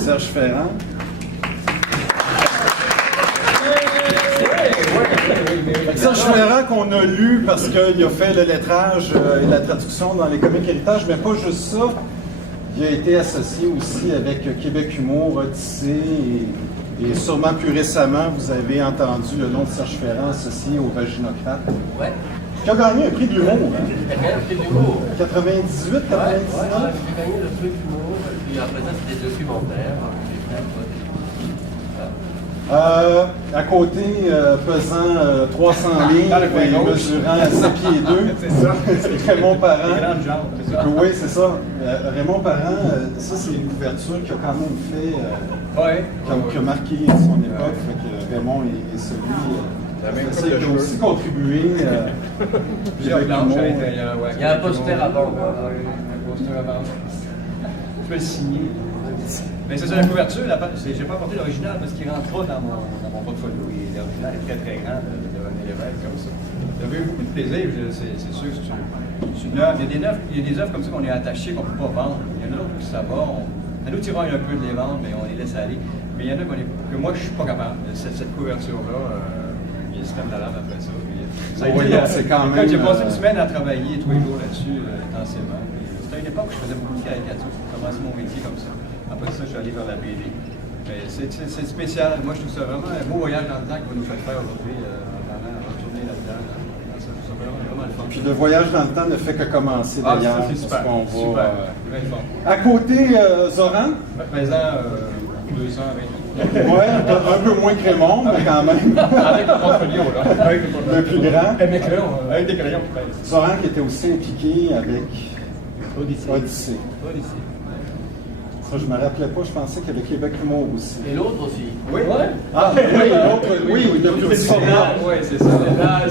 Serge Ferrand. Serge Ferrand qu'on a lu parce qu'il a fait le lettrage et la traduction dans les comics Héritage, mais pas juste ça. Il a été associé aussi avec Québec Humour, Odyssée et sûrement plus récemment, vous avez entendu le nom de Serge Ferrand associé au Vaginocrate. Ouais. Qui a gagné un prix de l'humour. Hein? Il a gagné un prix de l'humour. 98, 99? Ouais, j'ai gagné le prix de l'humour, puis après ça, c'était des documentaires. À côté, pesant 300 livres et mesurant 7 pieds 2. C'est ça. Raymond Parent. Grand genre, c'est ça. Oui, c'est ça. Raymond Parent, ça, c'est une couverture qu'il a quand même fait, qui a marqué son époque. Fait que Raymond est celui qui a aussi contribué. Plusieurs planches à l'intérieur, ouais. Il y a un poster à vendre. Un poster à vendre. Je peux le signer. Mais c'est ça, la couverture, j'ai pas apporté l'original parce qu'il rentre pas dans mon portfolio. L'original est très très grand de René Lévesque comme ça. J'avais eu beaucoup de plaisir, c'est sûr que c'est une œuvre. Il y a des œuvres comme ça qu'on est attaché, qu'on ne peut pas vendre. Il y en a d'autres qui ça va, ça nous tirons un peu de les vendre, mais on les laisse aller. Mais il y en a que moi je suis pas capable. Cette couverture-là, il y a le système d'alarme après ça. C'est quand même. J'ai passé une semaine à travailler tous les jours là-dessus intensément. C'était une époque où je faisais beaucoup de caricatures. J'ai commencé mon métier comme ça. Après ça, je suis allé vers la BD. C'est spécial. Moi, je trouve ça vraiment un beau voyage dans le temps que vous nous faites faire aujourd'hui, en retourner là-dedans. Ça vraiment le fun. Puis le voyage dans le temps ne fait que commencer d'ailleurs. C'est super. Super. À côté, Zoran. Présent 220. Ouais, un peu moins que Raymond, mais quand même. Avec le portfolio, là. Le plus grand. Avec des crayons qui pèsent. Zoran qui était aussi impliqué avec Odyssée. Ça, je ne me rappelais pas, je pensais qu'il y avait Québec Humour aussi. Et l'autre aussi. Oui. Ah, oui, l'autre, oui, depuis le format. Oui, c'est ça.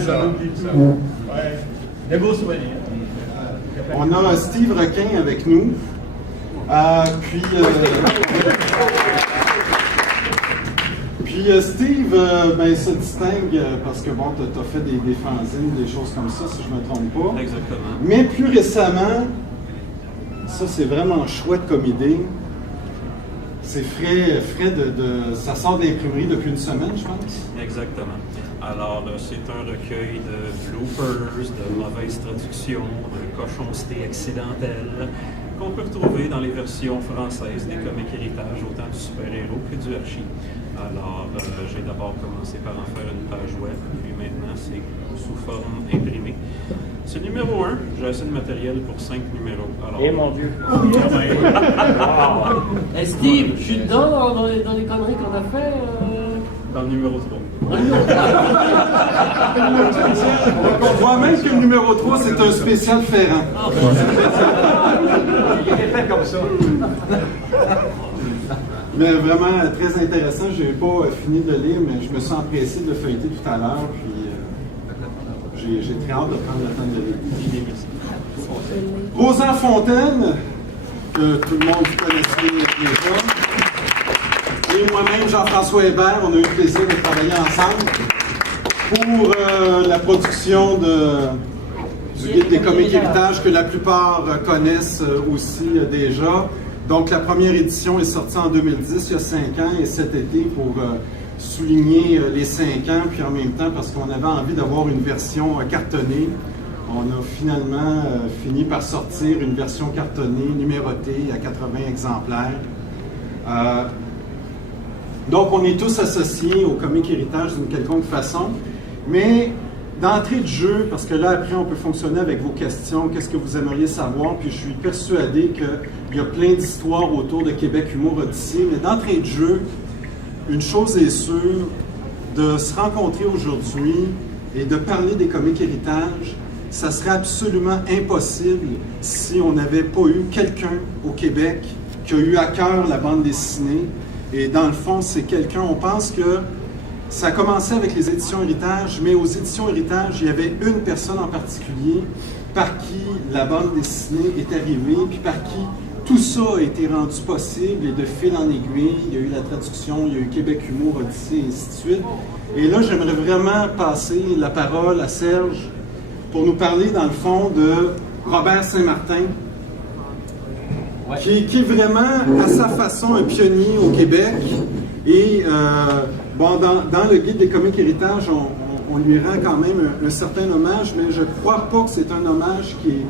Ça oublie tout ça. Ouais. Des beaux souvenirs. On a Steve Requin avec nous. Puis Steve se distingue parce que bon, tu as fait des fanzines, des choses comme ça, si je ne me trompe pas. Exactement. Mais plus récemment, ça c'est vraiment chouette comme idée. C'est frais ça sort de l'imprimerie depuis une semaine, je pense. Exactement. Alors, c'est un recueil de bloopers, de mauvaises traductions, de cochoncetés accidentelles qu'on peut retrouver dans les versions françaises des comics Héritage, autant du super-héros que du archi. Alors, j'ai d'abord commencé par en faire une page web, puis maintenant c'est sous forme imprimée. C'est numéro 1, j'ai assez de matériel pour 5 numéros. Alors, Mon Dieu! Et Steve, je suis dedans dans les conneries qu'on a fait. dans le numéro 3. On voit même que le numéro 3, c'est un spécial Ferrand. Il est fait comme ça. Mais vraiment très intéressant. Je n'ai pas fini de le lire, mais je me suis empressé de le feuilleter tout à l'heure. Puis j'ai très hâte de prendre le temps de le lire. Rosan Fontaine, que tout le monde connaissait déjà. Et moi-même, Jean-François Hébert, on a eu le plaisir de travailler ensemble pour la production du Guide des comics Héritage que la plupart connaissent aussi déjà. Donc, la première édition est sortie en 2010, il y a 5 ans, et cet été, pour souligner les 5 ans, puis en même temps, parce qu'on avait envie d'avoir une version cartonnée, on a finalement fini par sortir une version cartonnée, numérotée, à 80 exemplaires. Donc, on est tous associés au Comic Héritage d'une quelconque façon, mais d'entrée de jeu, parce que là, après, on peut fonctionner avec vos questions, qu'est-ce que vous aimeriez savoir, puis je suis persuadé qu'il y a plein d'histoires autour de Québec Humour Odyssée, mais d'entrée de jeu, une chose est sûre, de se rencontrer aujourd'hui et de parler des Comics Héritage, ça serait absolument impossible si on n'avait pas eu quelqu'un au Québec qui a eu à cœur la bande dessinée. Et dans le fond, c'est quelqu'un, on pense que ça a commencé avec les éditions Héritage, mais aux éditions Héritage, il y avait une personne en particulier par qui la bande dessinée est arrivée, puis par qui tout ça a été rendu possible, et de fil en aiguille, il y a eu la traduction, il y a eu Québec Humour, Odyssée, et ainsi de suite. Et là, j'aimerais vraiment passer la parole à Serge pour nous parler, dans le fond, de Robert Saint-Martin. qui est vraiment, à sa façon, un pionnier au Québec. Et dans le guide des comiques héritages, on lui rend quand même un certain hommage, mais je ne crois pas que c'est un hommage qui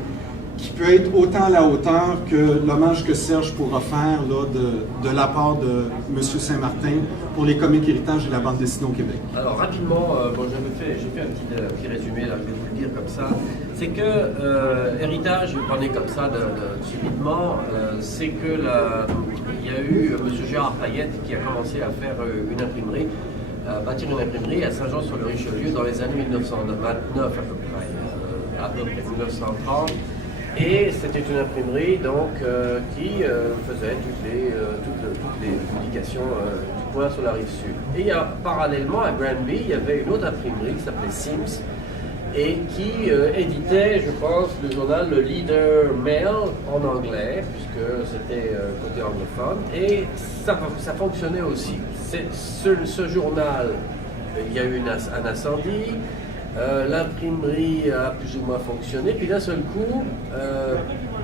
peut être autant à la hauteur que l'hommage que Serge pourra faire là, de la part de M. Saint-Martin pour les comiques héritages et la bande dessinée au Québec. Alors rapidement, j'ai fait un petit résumé, là, je vais vous le dire comme ça. C'est que Héritage, je vais parler comme ça subitement, c'est que il y a eu M. Gérard Payette qui a commencé à faire une imprimerie, bâtir une imprimerie à Saint-Jean-sur-le-Richelieu dans les années 1929 à peu près 1930. Et c'était une imprimerie donc, qui faisait toutes les publications du point sur la rive sud. Et parallèlement à Granby, il y avait une autre imprimerie qui s'appelait Sims et qui éditait, je pense, le journal Le Leader Mail en anglais, puisque c'était côté anglophone. Et ça fonctionnait aussi. Ce journal, il y a eu un incendie. L'imprimerie a plus ou moins fonctionné, puis d'un seul coup,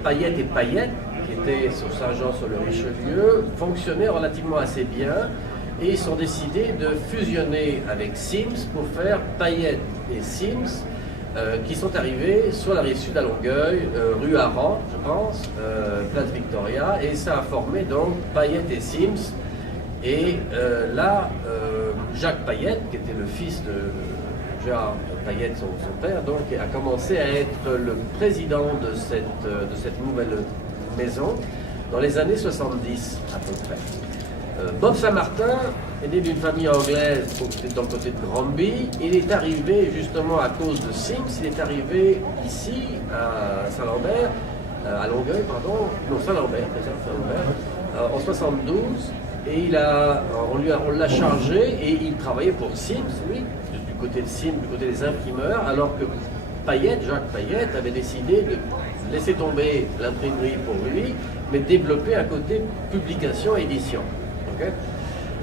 Payette et Payette, qui étaient sur Saint-Jean-sur-le-Richelieu, fonctionnaient relativement assez bien et ils ont décidé de fusionner avec Sims pour faire Payette et Sims, qui sont arrivés sur la rive sud à Longueuil, rue Aran, je pense, place Victoria, et ça a formé donc Payette et Sims. Et là, Jacques Payette, qui était le fils de Gérard Payette, son père, donc, a commencé à être le président de cette nouvelle maison dans les années 70 à peu près. Bob Saint-Martin est né d'une famille anglaise dans le côté de Granby. Il est arrivé justement à cause de Sims, il est arrivé ici à Saint-Lambert, à Longueuil, pardon, non Saint-Lambert, en 72, et on l'a chargé et il travaillait pour Sims, oui, du côté de Sims, du côté des imprimeurs, alors que Jacques Payette avait décidé de laisser tomber l'imprimerie pour lui, mais développer un côté publication-édition. Okay.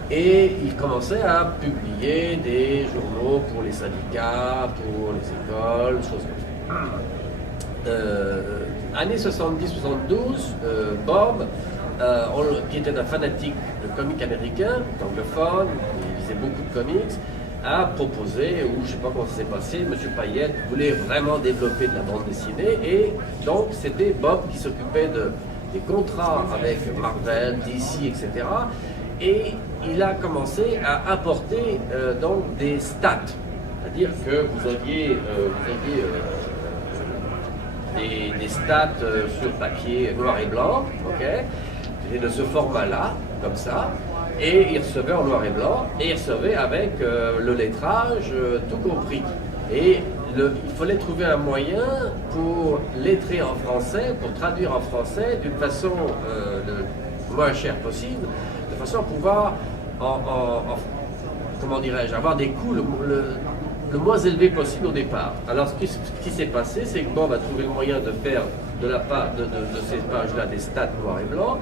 Et il commençait à publier des journaux pour les syndicats, pour les écoles, choses comme ça. Années 70-72, Bob, qui était un fanatique de comics américains, anglophone, il lisait beaucoup de comics, a proposé, ou je ne sais pas comment ça s'est passé, M. Payette voulait vraiment développer de la bande dessinée, et donc c'était Bob qui s'occupait des contrats avec Marvel, DC, etc. Et il a commencé à apporter donc des stats, c'est-à-dire que vous aviez des stats sur papier noir et blanc, ok, et de ce format-là, comme ça, et il recevait en noir et blanc, et il recevait avec le lettrage tout compris. Et il fallait trouver un moyen pour lettrer en français, pour traduire en français d'une façon le moins chère possible, de façon à pouvoir, comment dirais-je, avoir des coûts le moins élevé possible au départ. Alors ce qui s'est passé, c'est que Bob a trouvé le moyen de faire de ces pages-là des stats noirs et blancs,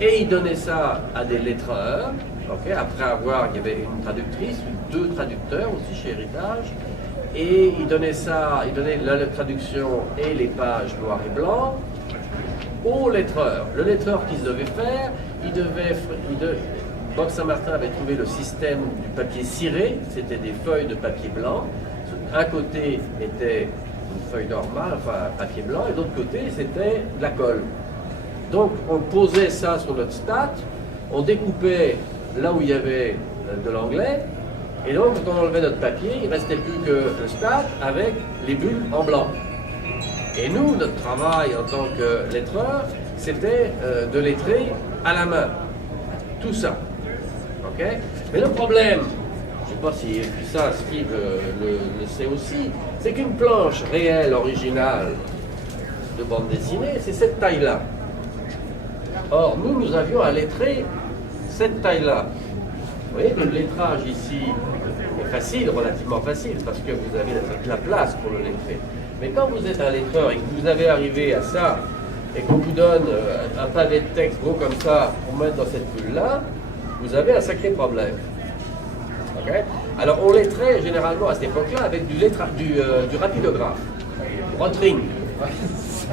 et il donnait ça à des lettreurs, okay, après il y avait une traductrice, deux traducteurs aussi chez Héritage, et il donnait la traduction et les pages noirs et blancs au lettreur. Le lettreur qu'il devait faire, Bob Saint-Martin avait trouvé le système du papier ciré, c'était des feuilles de papier blanc. Un côté était une feuille normale, enfin papier blanc, et de l'autre côté c'était de la colle. Donc on posait ça sur notre stat, on découpait là où il y avait de l'anglais, et donc quand on enlevait notre papier, il ne restait plus que le stat avec les bulles en blanc. Et nous, notre travail en tant que lettreur, c'était de lettrer à la main. Tout ça. Okay. Mais le problème, je ne sais pas si ça, Steve le sait aussi, c'est qu'une planche réelle, originale de bande dessinée, c'est cette taille-là. Or, nous avions à lettrer cette taille-là. Vous voyez que le lettrage ici est facile, relativement facile, parce que vous avez la place pour le lettrer. Mais quand vous êtes un lettreur et que vous avez arrivé à ça, et qu'on vous donne un pavé de texte gros comme ça pour mettre dans cette bulle-là, vous avez un sacré problème. Okay. Alors on lettrait généralement à cette époque-là avec du rapidographe, rotring,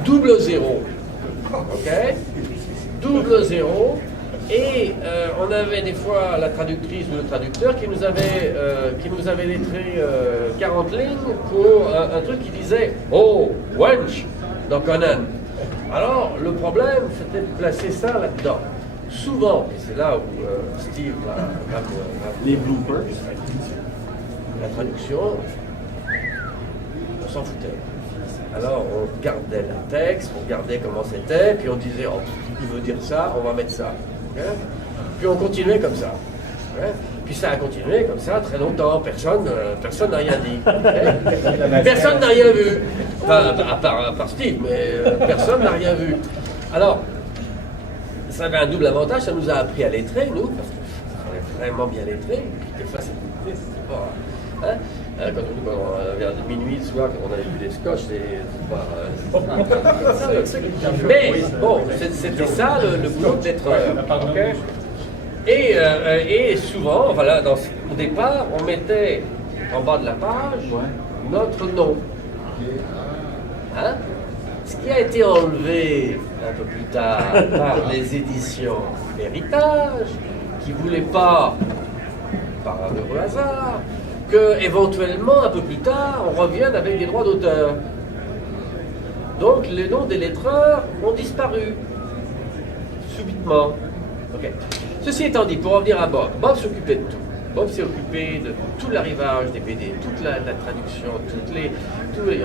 double zéro. ok? Double zéro. Et on avait des fois la traductrice ou le traducteur qui nous avait lettré 40 lignes pour un truc qui disait « Oh, wench !» dans Conan. Alors, le problème, c'était de placer ça là-dedans. Souvent, et c'est là où Steve va Les bloopers. la traduction, on s'en foutait. Alors, on regardait le texte, on regardait comment c'était, puis on disait « Oh, il veut dire ça, on va mettre ça. » Puis on continuait comme ça. Puis ça a continué comme ça très longtemps. Personne n'a rien dit. Personne n'a rien vu. Enfin, à part Steve, mais personne n'a rien vu. Alors, ça avait un double avantage. Ça nous a appris à lettrer, nous, parce qu'on est vraiment bien lettrés. Des fois, c'était pas... Hein? Quand on vers minuit le soir, quand on avait vu les scotch, c'est pas... Mais bon, c'était ça le boulot de lettreur. Okay? Et souvent, voilà, au départ, on mettait en bas de la page notre nom. Hein? Ce qui a été enlevé un peu plus tard par les éditions Héritage, qui ne voulaient pas, par un heureux hasard, que éventuellement, un peu plus tard, on revienne avec des droits d'auteur. Donc, les noms des lettreurs ont disparu, subitement. Okay. Ceci étant dit, pour revenir à Bob, Bob s'occupait de tout. Bob s'est occupé de tout l'arrivage des BD, toute la traduction,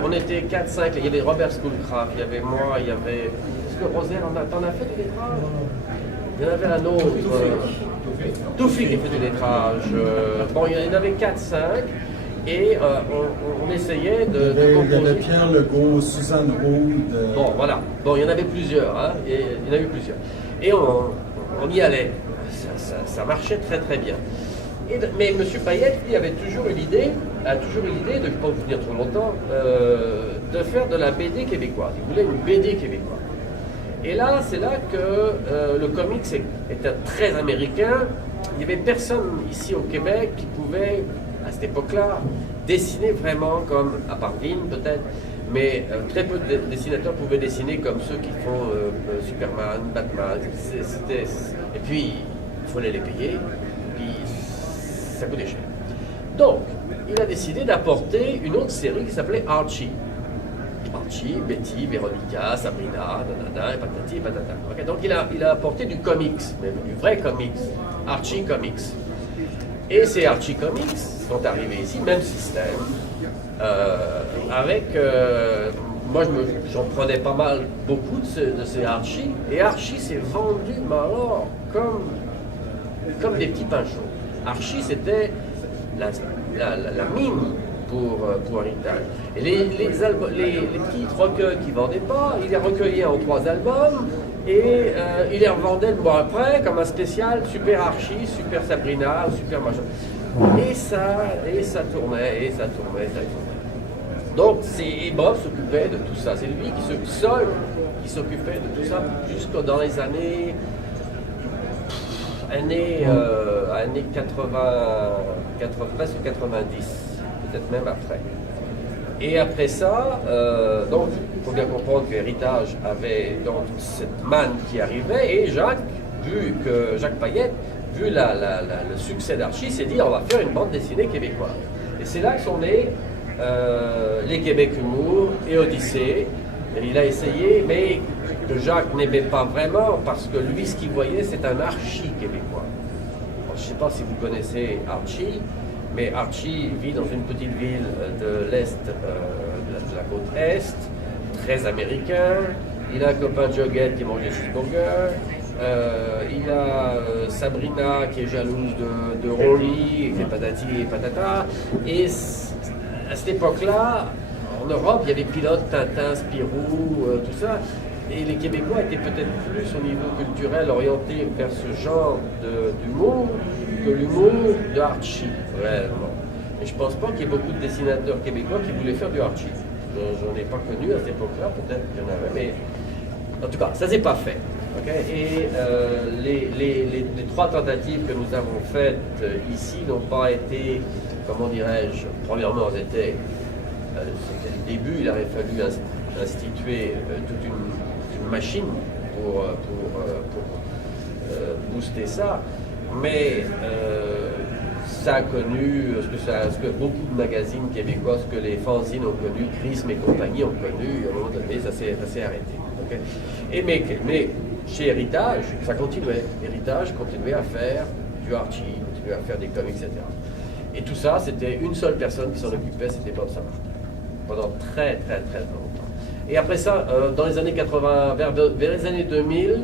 on était 4-5, il y avait Robert Schoolcraft, il y avait moi, il y avait... Est-ce que Rosaire, t'en as fait du lettrage? Il y en avait un autre... Toufik qui fait du lettrage. Bon, il y en avait 4-5, et on essayait de Il y avait Pierre Legault, Suzanne Roux... Bon, voilà. Bon, il y en avait plusieurs, hein, et il y en a eu plusieurs. Et on y allait. Ça marchait très très bien. Mais M. Payette, lui, avait toujours eu l'idée, je ne vais pas vous dire trop longtemps, de faire de la BD québécoise. Il voulait une BD québécoise. Et là, c'est là que le comics était très américain. Il n'y avait personne ici au Québec qui pouvait, à cette époque-là, dessiner vraiment comme, à part Vine peut-être, mais très peu de dessinateurs pouvaient dessiner comme ceux qui font Superman, Batman. Et puis, il fallait les payer, puis ça coûtait cher. Donc, il a décidé d'apporter une autre série qui s'appelait Archie. Archie, Betty, Véronica, Sabrina, nanana, et patati et patata. Okay, donc il a apporté du comics, même du vrai comics, Archie Comics. Et ces Archie Comics sont arrivés ici, même système, avec... moi, j'en prenais pas mal, beaucoup de ces Archie, et Archie s'est vendu, mais alors, comme des petits pains chauds. Archie, c'était la mine pour Héritage. Et les petits recueils qui ne vendaient pas, il les recueillait en 3 albums et il les revendait le mois après comme un spécial Super Archie, Super Sabrina, Super machin. Et ça tournait. Donc Bob s'occupait de tout ça. C'est lui seul qui s'occupait de tout ça jusque dans les années 80, presque 90. Peut-être même après. Et après ça, donc, il faut bien comprendre que Héritage avait donc cette manne qui arrivait, et Jacques Payette, vu le succès d'Archie, s'est dit on va faire une bande dessinée québécoise. Et c'est là que sont nés les Québec Humour et Odyssée. Et il a essayé, mais que Jacques n'aimait pas vraiment, parce que lui, ce qu'il voyait, c'est un Archie québécois. Alors, je ne sais pas si vous connaissez Archie, mais Archie vit dans une petite ville de l'Est, de la côte Est, très américain. Il a un copain Jughead qui mange des cheeseburgers. Il a Sabrina qui est jalouse de Rolly, qui fait patati et patata. Et à cette époque-là, en Europe, il y avait Pilote, Tintin, Spirou, tout ça. Et les Québécois étaient peut-être plus au niveau culturel orientés vers ce genre d'humour que l'humour de Archie, réellement. Et je ne pense pas qu'il y ait beaucoup de dessinateurs québécois qui voulaient faire du Archie. Je n'en ai pas connu à cette époque-là, peut-être qu'il y en avait, mais en tout cas, ça ne s'est pas fait. Okay? Et les 3 tentatives que nous avons faites ici n'ont pas été, comment dirais-je, premièrement, c'était le début, il aurait fallu instituer toute une machine pour booster ça, mais ça a connu ce que beaucoup de magazines québécois, ce que les fanzines ont connu, Prism et compagnie ont connu, à un moment donné, ça s'est arrêté. Okay? Mais chez Héritage, ça continuait. Héritage continuait à faire du Archie, continuait à faire des comics, etc. Et tout ça, c'était une seule personne qui s'en occupait, c'était Bob Saint-Martin, pendant très longtemps. Et après ça, dans les années 80, vers les années 2000,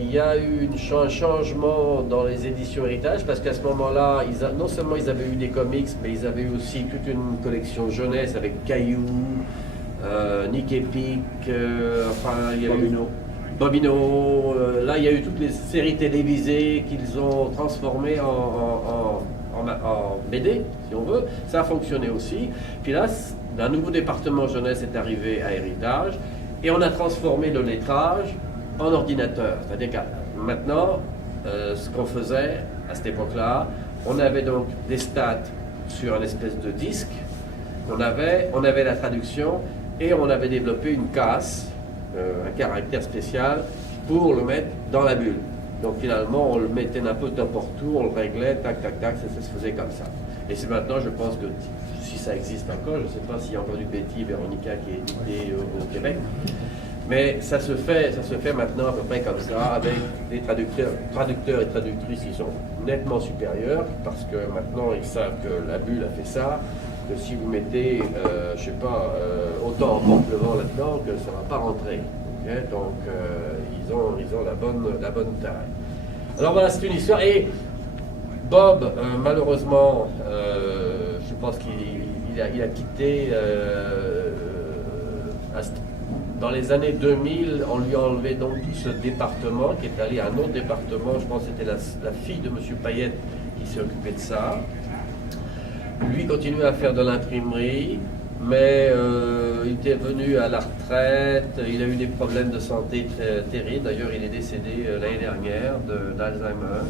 il y a eu un changement dans les éditions Héritage, parce qu'à ce moment-là, non seulement ils avaient eu des comics, mais ils avaient eu aussi toute une collection jeunesse avec Caillou, Nick Epic, enfin, il y a eu Bobino. Là, il y a eu toutes les séries télévisées qu'ils ont transformées en BD, si on veut. Ça a fonctionné aussi. Puis là, un nouveau département jeunesse est arrivé à Héritage et on a transformé le lettrage en ordinateur. C'est-à-dire que maintenant, ce qu'on faisait à cette époque-là, on avait donc des stats sur une espèce de disque. On avait la traduction et on avait développé une casse, un caractère spécial pour le mettre dans la bulle. Donc finalement, on le mettait n'importe où, on le réglait, tac, tac, tac, ça se faisait comme ça. Et c'est maintenant, je pense que si ça existe encore, je ne sais pas s'il y a encore du Betty Veronica qui est édité au Québec, mais ça se fait maintenant à peu près comme ça, avec des traducteurs et traductrices qui sont nettement supérieurs, parce que maintenant ils savent que la bulle a fait ça, que si vous mettez, je sais pas, autant emporte le vent là-dedans, que ça ne va pas rentrer. Okay? Donc ils ont la bonne taille. Alors voilà, c'est une histoire. Et Bob, malheureusement, je pense qu'il a quitté dans les années 2000, on lui a enlevé donc tout ce département, qui est allé à un autre département. Je pense que c'était la fille de M. Payette qui s'est occupée de ça. Lui continuait à faire de l'imprimerie, mais il était venu à la retraite, il a eu des problèmes de santé terribles. D'ailleurs, il est décédé l'année dernière d'Alzheimer.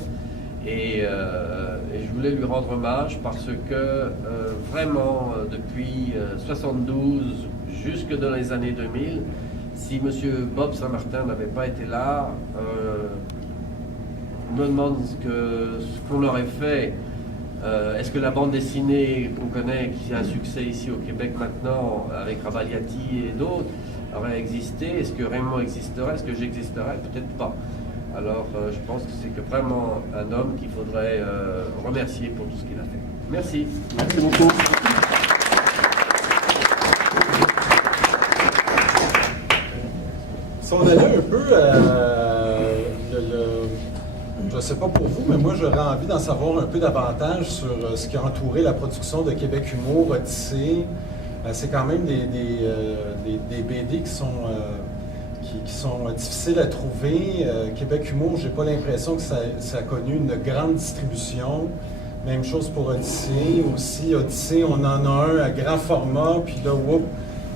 Et je voulais lui rendre hommage parce que vraiment, depuis 72 jusque dans les années 2000, si M. Bob Saint-Martin n'avait pas été là, je me demande ce qu'on aurait fait. Est-ce que la bande dessinée qu'on connaît, qui a un succès ici au Québec maintenant, avec Rabaliati et d'autres, aurait existé? Est-ce que Raymond existerait? Est-ce que j'existerais? Peut-être pas. Alors, je pense que c'est vraiment un homme qu'il faudrait remercier pour tout ce qu'il a fait. Merci. Merci beaucoup. Si on allait un peu je ne sais pas pour vous, mais moi j'aurais envie d'en savoir un peu davantage sur ce qui a entouré la production de Québec Humour, Odyssée. C'est quand même des BD qui sont difficiles à trouver. Québec Humour, j'ai pas l'impression que ça a connu une grande distribution. Même chose pour Odyssée. Aussi, Odyssée, on en a un à grand format, puis là,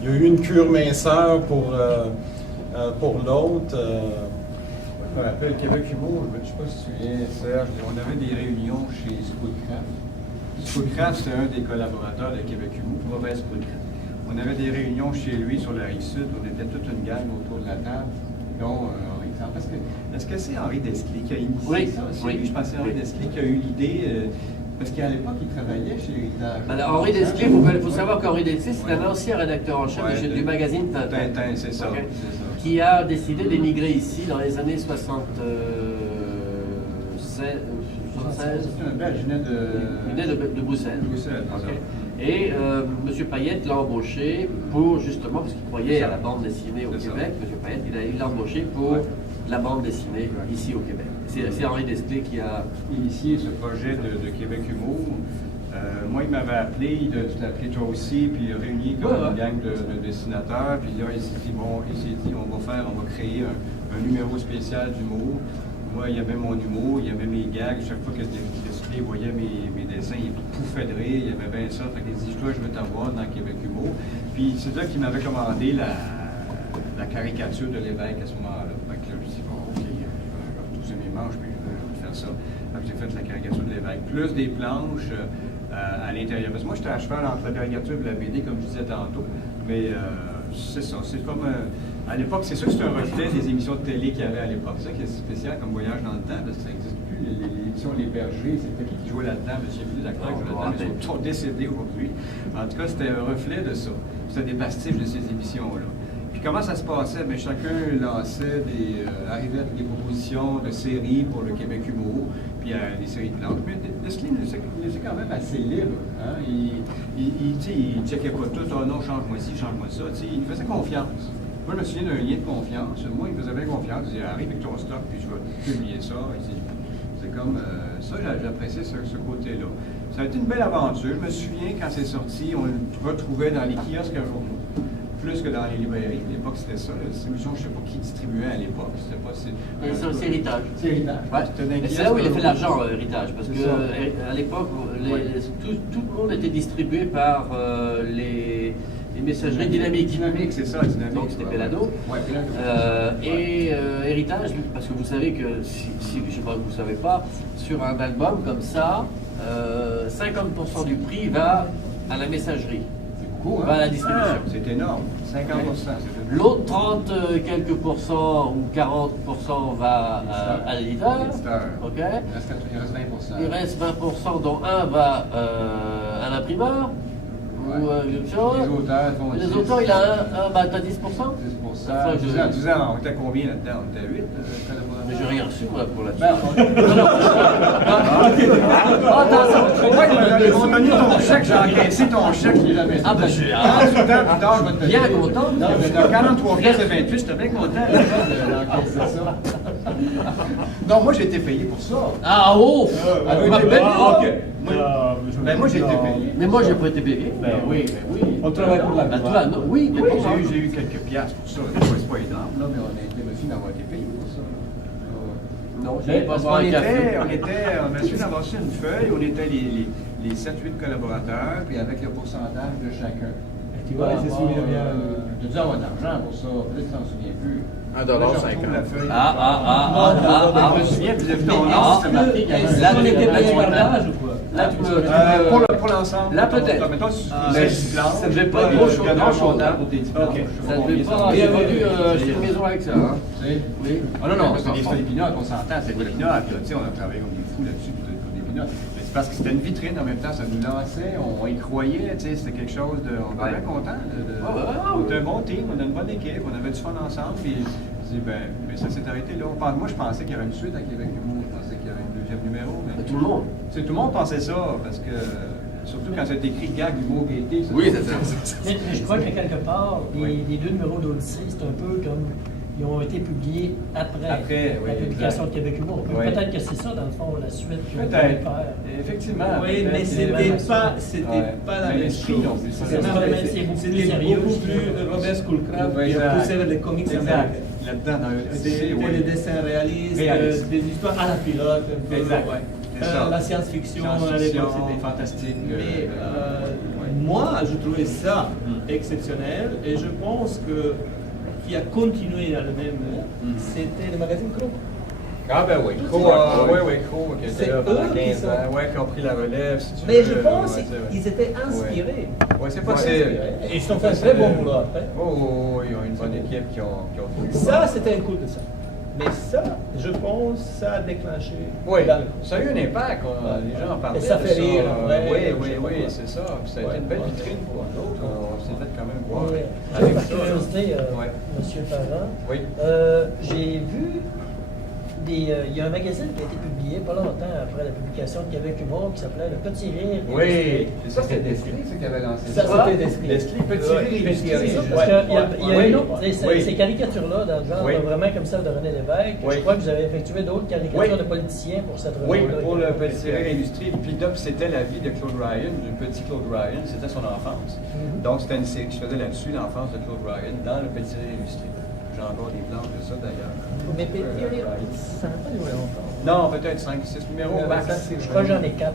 il y a eu une cure minceur pour l'autre. Je me rappelle Québec Humour, je ne sais pas si tu te souviens, Serge, on avait des réunions chez Scootcraft. Scootcraft, c'était un des collaborateurs de Québec Humour, Robert Scootcraft. On avait des réunions chez lui sur la Rive-Sud, on était toute une gang autour de la table, dont Henri. Est-ce que c'est Henri Desclés qui a initié ça? C'est lui, je pensais Henri Desclés qui a eu l'idée, parce qu'à l'époque, il travaillait chez Héritage. Alors, Henri Desclés, il faut savoir qu'Henri Desclés, c'est un ancien rédacteur en chef du magazine Tintin. Tintin, c'est ça. Okay. Qui a décidé d'émigrer ici dans les années 76. C'est un Belge, il venait de Bruxelles. Okay. Et M. Payette l'a embauché pour, justement, parce qu'il croyait à la bande dessinée au Québec, M. Payette, il l'a embauché pour la bande dessinée ici au Québec. C'est Henri Desclés qui a initié ce projet de Québec Humour. Moi, il m'avait appelé, tu l'as appelé toi aussi, puis il a réuni comme une gang de dessinateurs, puis là, il s'est dit, on va créer un numéro spécial d'humour. Moi, il y avait mon humour, il y avait mes gags. Chaque fois que Desclés voyait mes dessins, il pouffait de rire, il y avait bien ça. Fait qu'il dit, toi, je veux t'avoir dans Québec Humour. Puis c'est là qu'il m'avait commandé la caricature de l'évêque à ce moment-là. Fait que là, je me suis dit, bon, OK, comme tous mes manches, puis je vais faire ça. Fait que j'ai fait la caricature de l'évêque, plus des planches à l'intérieur. Parce que moi, j'étais à cheval entre la caricature et la BD, comme je disais tantôt. Mais c'est ça, c'est comme À l'époque, c'est sûr que c'est un reflet des émissions de télé qu'il y avait à l'époque. C'est ça qui est spécial comme voyage dans le temps, parce que ça n'existe plus. Les émissions Les Bergers, c'était qui jouait là-dedans, je ne sais plus les acteurs qui jouaient là-dedans, mais ils sont décédés aujourd'hui. En tout cas, c'était un reflet de ça. C'était des pastiches de ces émissions-là. Puis comment ça se passait? Bien, chacun lançait arrivait avec des propositions de séries pour le Québec Humour, puis des séries de planches. Mais Leslie c'est quand même assez libre. Hein? Il checkait pas tout. Oh non, change-moi ci, change-moi ça. Il faisait confiance. Moi, je me souviens d'un lien de confiance. Moi, il me faisait bien confiance. Il disait, arrive avec ton stock, puis je vais publier ça. C'est comme ça, j'appréciais ce côté-là. Ça a été une belle aventure. Je me souviens, quand c'est sorti, on le retrouvait dans les kiosques à journaux, plus que dans les librairies. À l'époque, c'était ça. La distribution, je ne sais pas qui distribuait à l'époque. C'était pas... C'est Héritage. C'est Héritage. Ouais. C'est là où il a fait l'argent, Héritage. Parce qu'à l'époque, tout le monde était distribué par les messageries dynamiques. Dynamique, c'est ça, dynamique. Donc c'était Pelado. Ouais, Pelado. Héritage, parce que vous savez que, si je ne sais pas que vous ne savez pas, sur un album comme ça, 50% du prix va à la messagerie. C'est beaucoup, hein? Va à la distribution. C'est énorme. 50%. L'autre 30 quelques pourcents ou 40% va à l'éditeur. OK. Il reste 20%. Il reste 20%, dont un va à l'imprimeur. Ouais. Ou quelque chose. Les auteurs vont Les auteurs, il a t'as 10%? 10%. Enfin, 10 ans, on était combien là-dedans? On était 8? Mais j'ai rien reçu, moi, pour la Ben, Attention, ils m'ont donné ton chèque, j'ai encaissé ton chèque. Ah, ben, je suis 48 ans plus tard, je vais te bien dire. content. Non, mais dans 43 pièces et 28, j'étais bien content d'encaisser ça. Non, moi, j'ai été payé pour ça. Ah, oh! Moi, j'ai été payé. Mais moi, j'ai pas été payé. Ben oui. On travaille pour la toi, non, oui, mais bon, J'ai eu quelques piastres pour ça. C'est pas énorme, là, mais on a été reçu d'avoir été payé pour ça. non, j'ai pas Parce boire qu'on un café. on a reçu d'avoir reçu une feuille, on était les 7-8 collaborateurs, puis avec le pourcentage de chacun. Tu vois, il se souvient bien. Tu dû avoir de l'argent pour ça, peut-être que tu t'en souviens plus. $1,50. La feuille. Ah, Je me souviens, puis ton nom, Ah, c'était marqué qu'il y avait là, un- tu étais payé par par l'âge ou quoi? Là, tu me. Pour l'ensemble. Là, peut-être. Mettons, Mais c'est ça devait pas être trop chaud. pour tes diplômes. Ok. Je sais Ça pas devait combien ça pas. coûte. J'ai vendu une maison avec ça. Hein. Tu sais? Oui. Ah non, c'est des pinottes, on s'entend, c'est des pinottes. Tu sais, on a travaillé comme des fous là-dessus pour des pinottes. Mais c'est parce que c'était une vitrine en même temps, ça nous lançait, on y croyait, tu sais, c'était quelque chose de. On était bien contents. On était un bon team, on était une bonne équipe, on avait du fun ensemble. Puis je dis, mais ça s'est arrêté là. Moi, je pensais qu'il y avait une suite à Québec Humour, je pensais qu'il y avait un deuxième numéro. Mais Tout le monde. tu sais, tout le monde pensait ça, parce que. Surtout quand c'est écrit gag, humour, gaieté. Oui, c'est ça. Mais je crois que quelque part, Oui. les deux numéros d'Odyssée, c'est un peu comme. Ils ont été publiés après, Après, oui, la publication exact. de Québec Humour. Oui. Peut-être que c'est ça, dans le fond, la suite qu'ils vont Peut-être. faire. Effectivement. Oui, mais peut-être. c'était Ouais. pas la Mais même l'esprit chose. non plus, c'est beaucoup plus C'était sérieux. beaucoup plus Robert Schoolcraft Ouais, qui a exact. poussé vers les comics Exact. américains. Là-dedans, dans C'était oui. des dessins réalistes, Réalistes. des histoires à la pilote, un peu. Exact. Ouais. C'est ça. La science-fiction à Science-fiction, l'époque, c'était fantastique. Mais ouais. moi, je trouvais ça exceptionnel et je pense que qui a continué dans le même, c'était le magazine Crow. Ah ben oui, Crow, Crow, qui C'est était là pendant eux qui 15 sont- ans, ouais, qui ont pris la relève, si tu Mais veux. je pense Ouais, c'est vrai. qu'ils étaient inspirés. Ouais, c'est possible. Et ils ont fait un très bon boulot après. Oh, ils ont une bonne équipe qui ont fait Ça, c'était un coup de ça. Mais ça, je pense, ça a déclenché. Oui, dans le- ça a eu un impact, les gens en parlaient. Et ça de fait rire, ouais, oui, je sais pas quoi. c'est ça. Puis ça a été une belle vitrine pour nous autres. On s'est fait quand même voir. Ouais. Avec Par ça. curiosité, Ouais. Monsieur Parent, Oui. j'ai vu il y a un magazine qui a été publié pas longtemps après la publication de Québec Humour qui s'appelait Le Petit Rire. Oui, ça c'était Desclés, ça qui avait lancé Ça, ça. c'était Desclés. Desclés, Petit Ouais, Rire illustré. Petit Rire. Parce qu'il y a Oui. une autre, tu sais, Oui. ces caricatures-là, dans le genre, Oui. vraiment comme celle de René Lévesque. Oui. Je crois que vous avez effectué d'autres caricatures Oui. de politiciens pour cette Oui, revue-là. pour le Petit Rire illustré. Puis là, c'était la vie de Claude Ryan, du petit Claude Ryan, c'était son enfance. Donc c'était une série que je faisais là-dessus, l'enfance de Claude Ryan, dans le Petit Rire illustré. J'ai encore des planches de ça d'ailleurs. Mais Petit Rire, ça n'a pas duré longtemps. Non, peut-être 5-6 numéros max. Je crois que j'en ai 4.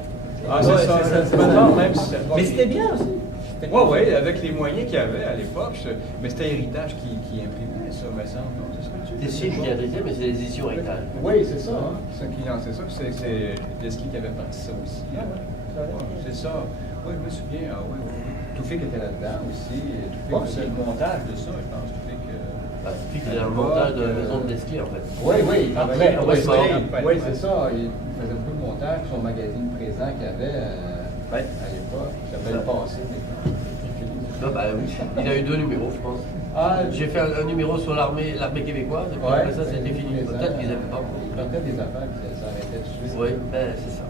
Ah, c'est ça, c'est pas même si c'était pas Mais bien. c'était bien aussi. C'était Oui, oui, avec les moyens qu'il y avait à l'époque. Mais c'était Héritage qui imprimait ça, me semble. Non, c'est ça que tu dis? C'est si je viens de dire, mais c'est les éditions Héritage. Oui, c'est ça. Hein? C'est ça qui lançait ça. Puis c'est Leslie qui avait parti ça aussi. Ah ouais. Ouais, c'est ça. Oui, je me souviens. Ah, oui, oui. Toufik était là-dedans aussi. Toufik Bon, faisait c'est- le montage de ça, je pense. Toufik, Bah, c'est dans le montage de la maison de Desclés, en fait. Oui, oui, il travaillait Après, pour ouais, Desclés. après. Oui, c'est ça. Il faisait beaucoup de montage sur le magazine présent qu'il y avait Ouais. à l'époque. Ça s'appelle Le Passé. Non, bah oui. Il a eu 2 numéros, je pense. Ah, J'ai fait un numéro sur l'armée québécoise, et puis après ça, c'était fini. Peut-être qu'ils n'avaient pas. Il partait des affaires et ça s'arrêtait tout de suite. Oui, ben, c'est ça.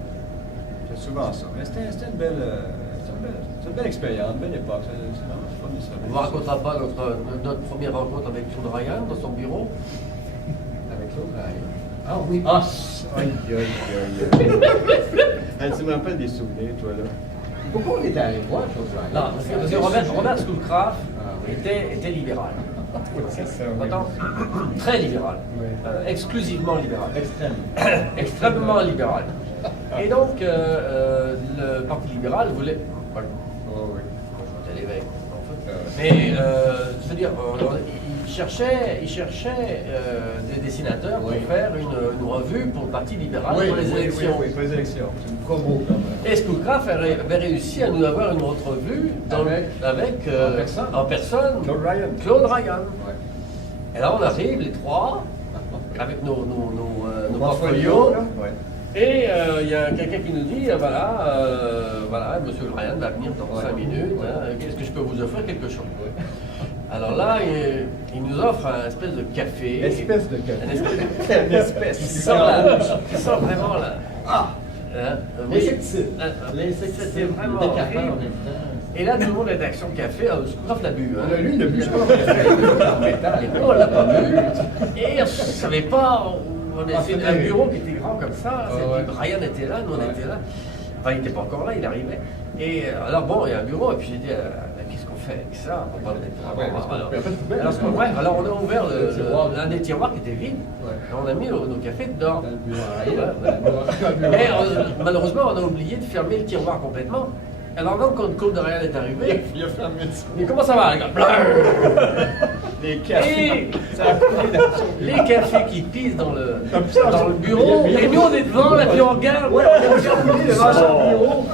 C'est souvent ça. Mais c'était une belle, c'est une belle expérience, une belle époque. C'est vraiment fun de ça. On ne vous racontera pas notre première rencontre avec Claude Ryan dans son bureau. Avec l'autre, Ah oui. Ah, aïe, aïe, aïe, aïe. Tu me rappelles des souvenirs, toi, là. Pourquoi on était allé voir Claude Ryan? Non, parce que Robert Schoolcraft était libéral. Attends, très libéral. Exclusivement libéral. Extrêmement libéral. Et donc, le Parti libéral voulait. Oh, oui. J'étais l'évêque, en fait. Mais, je veux dire, il cherchait des dessinateurs pour faire une revue pour le Parti libéral pour les élections. Oui, pour les élections. C'est une promo, quand même. Et Schoolcraft avait réussi à nous avoir une autre revue avec en personne Claude Ryan. Ouais. Et là, on arrive, les trois, avec nos portfolios. Ouais. Et il y a quelqu'un qui nous dit, voilà, monsieur Ryan va venir dans 5 minutes, hein, qu'est-ce que je peux vous offrir? Quelque chose. Alors là, il nous offre un espèce de café. Espèce de café. Une espèce. Qui sort vraiment là. Ah! Hein, c'était vraiment horrible. Et là, tout le monde est d'Action Café. Schoolcraft l'a bu. Hein. Lui, il l'a bu, je pense. Et nous, on l'a pas bu. Et on ne savait pas. C'est un bureau qui était grand comme ça. Brian était là, nous on était là. Enfin, il n'était pas encore là, il arrivait. Et alors, bon, il y a un bureau, et puis j'ai dit, qu'est-ce qu'on fait avec ça? On va alors, on a ouvert un des tiroirs qui était vide. Et on a mis nos cafés dedans. Mais malheureusement, on a oublié de fermer le tiroir complètement. Alors donc, quand Claude Ryan est arrivé, Il a fermé ça. il dit, comment ça va, les gars? Les cafés. Et les cafés qui pissent dans le bureau, et nous on est devant, là, puis on regarde, on est coulé devant son bureau,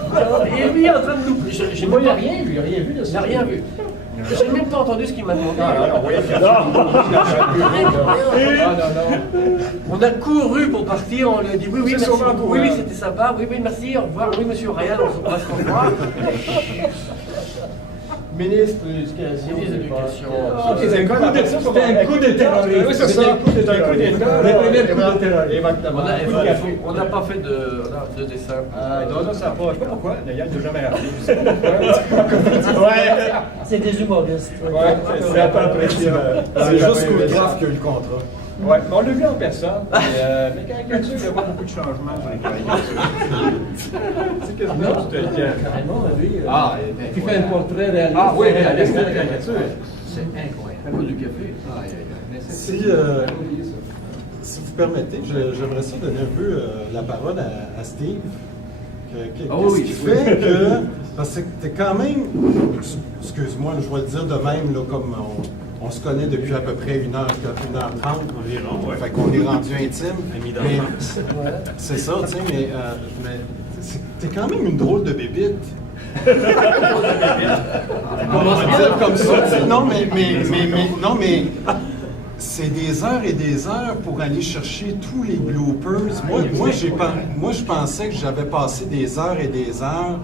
et lui est en train de nous. J'ai Moi, il n'a même rien vu, rien vu de ça. rien vu. J'ai même pas entendu ce qu'il m'a demandé. On a couru pour partir, on lui a dit oui, merci, oui, c'était sympa, oui, merci, au revoir, oui, monsieur Ryan, on va se revoir. Ministre de l'Éducation. Ministre de l'Éducation. C'était un coup de terrorisme. Oui, c'est ça. C'était un coup de terrorisme. Le premier coup de terrorisme. On n'a pas fait de dessin. Non, ça n'a pas. Je sais pas pourquoi. D'ailleurs, il n'a jamais rappelé. Je sais pas pourquoi. C'est des humoristes. C'est un peu apprécié. C'est juste Schoolcraft qui a eu le contrat. Ouais, mais on l'a vu en personne. Mais caricature, il n'y a pas beaucoup de changements sur les caricatures. C'est quasiment tout le temps. Carrément, lui. Qui fait un portrait réaliste. Ah oui, réaliste de la caricature. C'est incroyable. À cause du café. Si vous permettez, j'aimerais ça donner un peu la parole à Steve. Qu'est-ce qui fait que... Parce que t'es quand même... Excuse-moi, je vais le dire de même, là, comme on se connaît depuis à peu près 1h30 Environ, ouais. Fait qu'on est rendu intime. Amis Mais- d'enfance. C'est ça, tu sais, mais t'es quand même une drôle de bébite. On va dire comme ça, tu sais. Non, mais c'est des heures et des heures pour aller chercher tous les bloopers. Moi, je pensais que j'avais passé des heures et des heures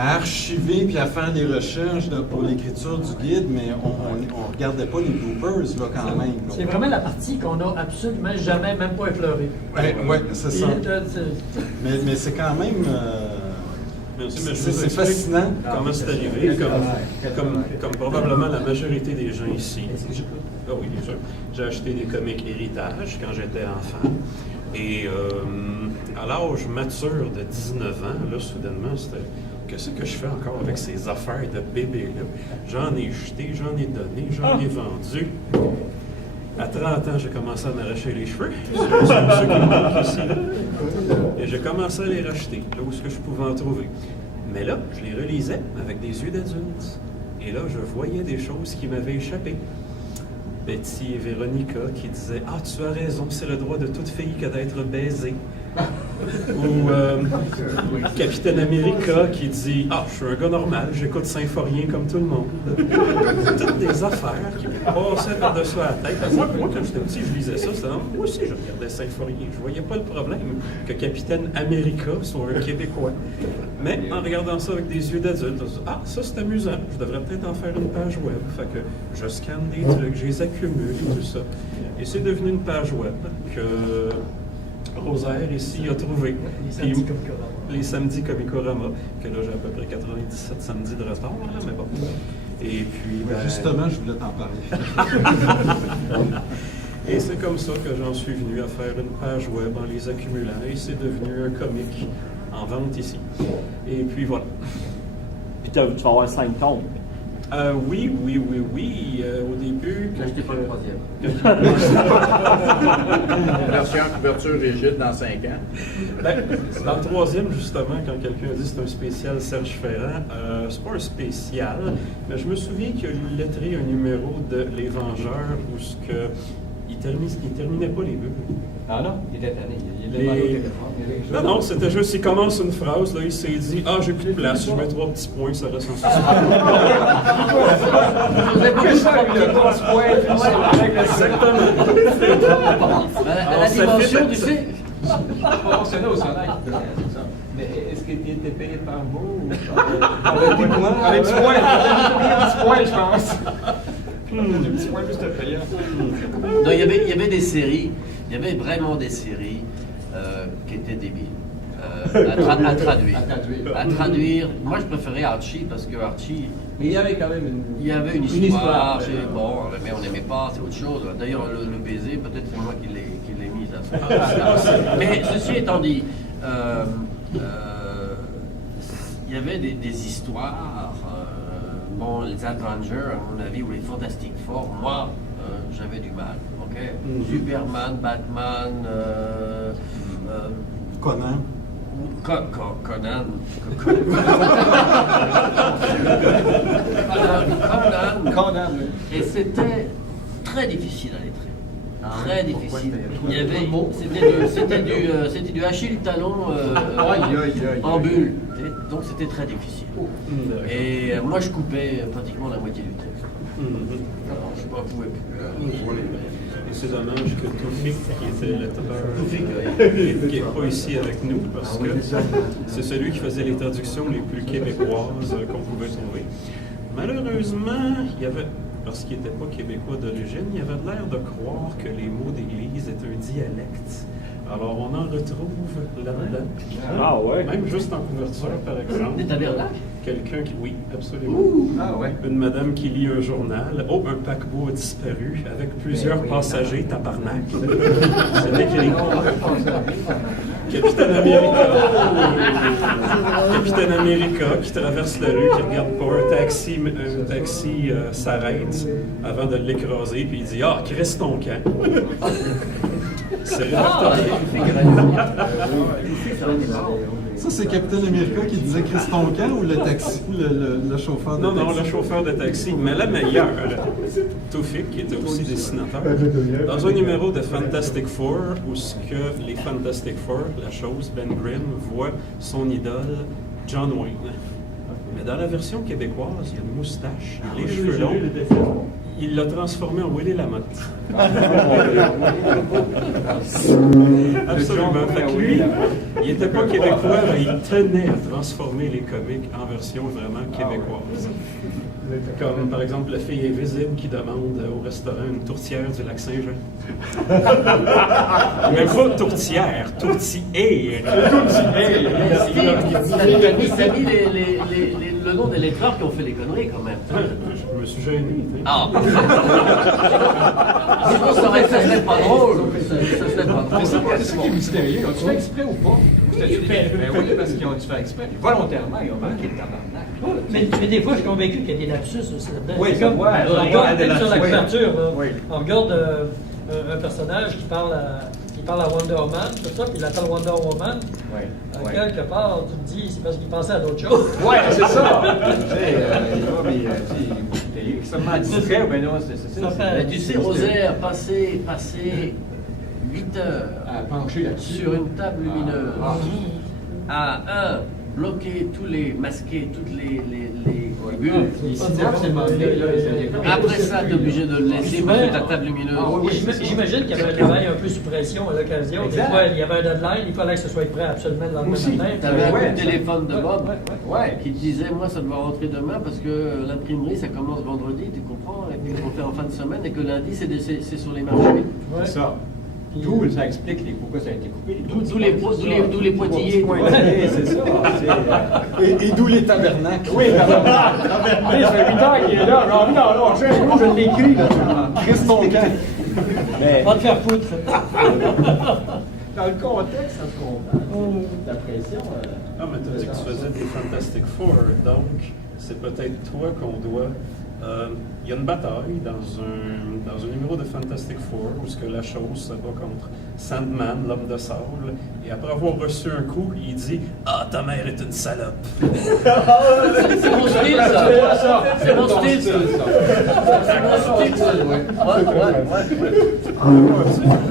à archiver puis à faire des recherches pour l'écriture du guide, mais on regardait pas les bloopers là, quand même. là. C'est vraiment la partie qu'on n'a absolument jamais, même pas effleurée. Ouais, c'est ça. Mais c'est quand même... Merci, mais je c'est vous explique fascinant. comment c'est arrivé, comme probablement la majorité des gens ici. Ah oui, bien sûr. J'ai acheté des comics Héritage quand j'étais enfant. Et à l'âge mature de 19 ans, là, soudainement, c'était qu'est-ce que je fais encore avec ces affaires de bébé-là? J'en ai jeté, j'en ai donné, j'en ai vendu. À 30 ans, j'ai commencé à m'arracher les cheveux. C'est ceux qui me manquent ici, là. Et j'ai commencé à les racheter, là où ce que je pouvais en trouver. Mais là, je les relisais avec des yeux d'adulte. Et là, je voyais des choses qui m'avaient échappé. Betty et Véronica qui disaient « Ah, tu as raison, c'est le droit de toute fille que d'être baisée. » Ou Capitaine America qui dit « Ah, je suis un gars normal, j'écoute Symphorien comme tout le monde. » Toutes des affaires qui passaient par-dessus la tête. Parce que moi, quand j'étais petit, je lisais ça, c'était moi aussi, je regardais Symphorien. Je voyais pas le problème que Capitaine America soit un Québécois. Mais en regardant ça avec des yeux d'adulte, je me dis « Ah, ça c'est amusant, je devrais peut-être en faire une page web. » Fait que je scanne des trucs, je les accumule et tout ça. Et c'est devenu une page web que Rosaire ici a trouvé. Les samedis Comicorama, que là j'ai à peu près 97 samedis de retard, là, mais bon. Et puis. Ben, justement, je voulais t'en parler. Et c'est comme ça que j'en suis venu à faire une page web en les accumulant. Et c'est devenu un comic en vente ici. Et puis voilà. Puis tu vas avoir 5 tomes. Oui. Au début. Quand j'étais pas le troisième. Version couverture rigide dans 5 ans. Ben, dans le troisième, justement, quand quelqu'un dit que c'est un spécial Serge Ferrand, c'est pas un spécial, mais je me souviens qu'il a lettré un numéro de Les Vengeurs où ce que il terminait pas les bulles. Ah non, il était tanné. Il était demandé au téléphone. Non, c'était juste, il commence une phrase, là, il s'est dit « Ah, j'ai plus de place, je mets 3 petits points, ça reste en suspens. » Exactement. À la dimension, tu sais. Proportionnel au salaire. Mais est-ce qu'il était payé par mot ou par... Avec des points? Avec du point, je pense. Un petit point plus de payant. Non, il y avait des séries, il y avait vraiment des séries qui étaient débiles. À traduire. À traduire. Moi, je préférais Archie parce que Archie. Mais il y avait quand même une histoire. Bon, mais on n'aimait pas, c'est autre chose. D'ailleurs, le baiser, peut-être c'est moi qui l'ai mis là. Mais ceci étant dit, il y avait des histoires. Bon, les Avengers, à mon avis, ou les Fantastic Four, moi, j'avais du mal. Ok. Superman, Batman. Conan. Conan. Conan, oui. Et c'était très difficile à lettrer. Très difficile. Il y avait, c'était du Achille Talon en bulle. Donc c'était très difficile. Et moi je coupais pratiquement la moitié du texte. Alors, je ne pouvais plus. Et c'est dommage que Toufik, qui était lettreur, qui n'est pas ici avec nous, parce que c'est celui qui faisait les traductions les plus québécoises qu'on pouvait trouver. Malheureusement, il y avait, parce qu'il n'était pas québécois d'origine, il avait l'air de croire que les mots d'église étaient un dialecte. Alors, on en retrouve là-dedans. Ah ouais? Même juste en couverture, par exemple. Des tabernacles? Quelqu'un qui... Oui, absolument. Ah ouais. Une madame qui lit un journal. Oh, un paquebot a disparu avec plusieurs passagers, tabarnak. C'est écrit. Capitaine America. Capitaine America qui traverse la rue, qui regarde pas un taxi s'arrête avant de l'écraser, puis il dit « Ah, crisse ton camp! » C'est répertorié. Ça, c'est Capitaine America qui disait Chris Toncan ou le taxi, le chauffeur de taxi? Non, le chauffeur de taxi. Mais la meilleure, Toufik, qui était aussi dessinateur, dans un numéro de Fantastic Four, où ce que les Fantastic Four, la chose, Ben Grimm, voit son idole, John Wayne. Mais dans la version québécoise, il y a une moustache, les cheveux longs. Il l'a transformé en Willy Lamotte. Absolument. Fait que lui, il n'était pas québécois, mais il tenait à transformer les comics en version vraiment québécoise. Comme par exemple La fille invisible qui demande au restaurant une tourtière du lac Saint-Jean. Mais pas tourtière, tourtière. T'as mis le nom des lettreurs qui ont fait les conneries quand même. Je me suis gêné. Ah, sinon ça serait pas drôle. Ça serait pas drôle. C'est ça qui est mystérieux. Ont-tu fait exprès ou pas? Ben oui, parce qu'ils ont dû faire exprès. Volontairement, ils ont manqué de tabarnak. Mais des fois, je suis convaincu qu'il y a des lapsus aussi là-dedans. Oui, c'est comme, ouais, on regarde sur la oui. couverture, là, Oui. on regarde un personnage qui parle à Wonder Woman, tout ça, puis il appelle Wonder Woman. Oui. Quelque part, tu te dis, c'est parce qu'il pensait à d'autres choses. Ouais, c'est ça. Il est extrêmement distrait, mais non, c'est ça. Mais tu sais, Rosaire, passer 8 heures À pencher là-dessus. sur une table lumineuse à bloquer masquer toutes les bulles. Après ça, tu es obligé de le laisser parce que ta table lumineuse. J'imagine qu'il y avait un travail un peu sous pression à l'occasion. Des fois, il y avait un deadline, il fallait que ce soit prêt absolument le lendemain matin. Tu avais un coup de téléphone de Bob qui te disait, moi, ça doit rentrer demain parce que l'imprimerie, ça commence vendredi, tu comprends, et puis on fait en fin de semaine, et que lundi, c'est sur les marchés. C'est ça. D'où ça explique pourquoi ça a été coupé. D'où les pointillés. C'est ça. Et d'où les tabernacles. Oui, tabarnak. Ça fait 8 ans qu'il est là. Non, je l'écris là. Reste ton camp. Mais, Pas te faire foutre. Dans le contexte, la pression. Ah, mais tu as dit que tu faisais des Fantastic Four, donc c'est peut-être toi qu'on doit. Il y a une bataille dans un numéro de Fantastic Four où ce que la chose se bat contre Sandman, l'homme de sable, et après avoir reçu un coup, il dit « Ah, ta mère est une salope! » C'est mon style, ça! C'est mon style, ça! C'est mon style, ça! Ouais.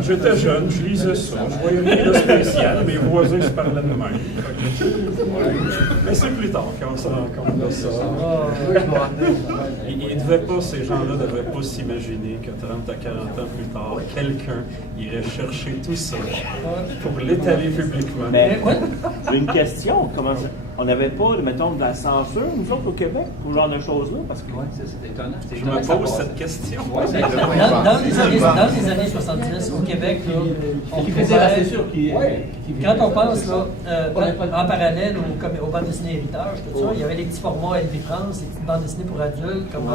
J'étais jeune, je lisais ça, je voyais rien de spécial, mes voisins se parlaient de même. Mais c'est plus tard quand on se rend compte de ça. Ces gens-là ne devaient pas s'imaginer que 30 à 40 ans plus tard, quelqu'un irait chercher tout ça pour l'étaler publiquement. mais j'ai une question. Comment ça? On n'avait pas, mettons, de la censure, nous autres, au Québec, pour ce genre de choses-là? Parce que C'est étonnant. Je me pose cette question. Dans les années 70, au Québec, là, on C'est sûr qui quand on pense là, en parallèle aux bandes dessinées héritage, tout ça, il y avait des petits formats LV France, des petites bandes dessinées pour adultes, comme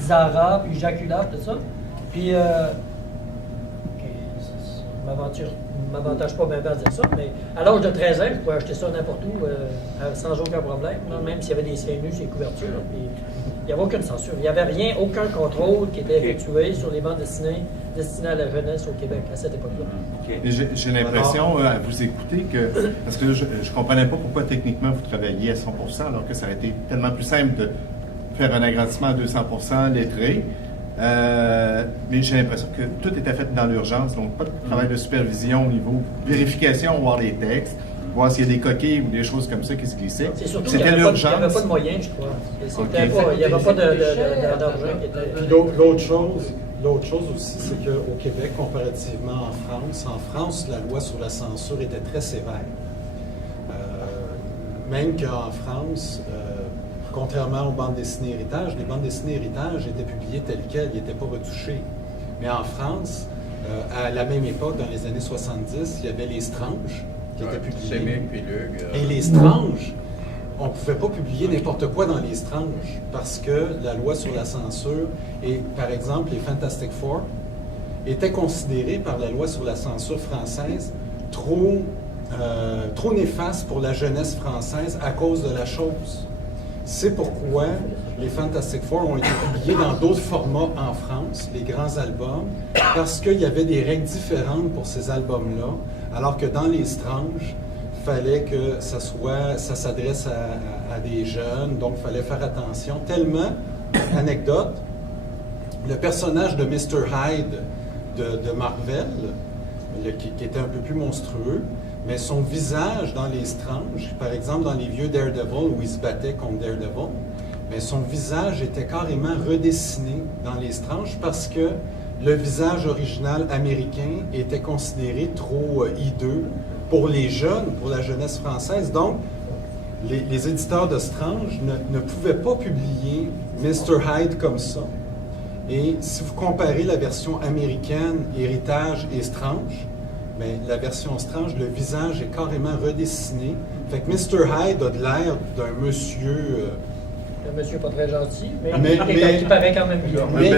Zara, puis Jaculard, tout ça. Puis, m'avantage pas bien à dire ça, mais à l'âge de 13 ans, je pouvais acheter ça n'importe où sans aucun problème, même s'il y avait des seins nus sur les couvertures. Puis, il n'y avait aucune censure. Il n'y avait rien, aucun contrôle qui était effectué sur les bandes dessinées destinées à la jeunesse au Québec à cette époque-là. J'ai l'impression, à vous écouter, parce que je ne comprenais pas pourquoi techniquement vous travailliez à 100%, alors que ça aurait été tellement plus simple de faire un agrandissement à 200% lettré. Mais j'ai l'impression que tout était fait dans l'urgence, donc pas de travail de supervision au niveau vérification, voir les textes, voir s'il y a des coquilles ou des choses comme ça qui se glissaient. C'était l'urgence. Il n'y avait pas de moyens, je crois. Il n'y avait pas d'argent qui était... Puis l'autre chose aussi, c'est qu'au Québec, comparativement en France, la loi sur la censure était très sévère. Même qu'en France, contrairement aux bandes dessinées héritage, les bandes dessinées héritage étaient publiées telles quelles, ils n'étaient pas retouchées. Mais en France, à la même époque, dans les années 70, il y avait les Stranges qui étaient publiés. Et les Stranges, on ne pouvait pas publier n'importe quoi dans les Stranges parce que la loi sur la censure, et par exemple les Fantastic Four, étaient considérés par la loi sur la censure française trop néfastes pour la jeunesse française à cause de la chose. C'est pourquoi les Fantastic Four ont été publiés dans d'autres formats en France, les grands albums, parce qu'il y avait des règles différentes pour ces albums-là, alors que dans les Stranges, il fallait que ça s'adresse à des jeunes, donc il fallait faire attention. Tellement, anecdote, le personnage de Mr. Hyde de Marvel, qui était un peu plus monstrueux, mais son visage dans les Stranges, par exemple dans les vieux Daredevil où il se battait contre Daredevil, mais son visage était carrément redessiné dans les Stranges parce que le visage original américain était considéré trop hideux pour les jeunes, pour la jeunesse française. Donc, les éditeurs de Strange ne pouvaient pas publier Mr. Hyde comme ça. Et si vous comparez la version américaine, Héritage et Strange, mais la version Strange, le visage est carrément redessiné. Fait que Mr. Hyde a de l'air d'un monsieur... un monsieur pas très gentil, mais qui paraît quand même bien. Mais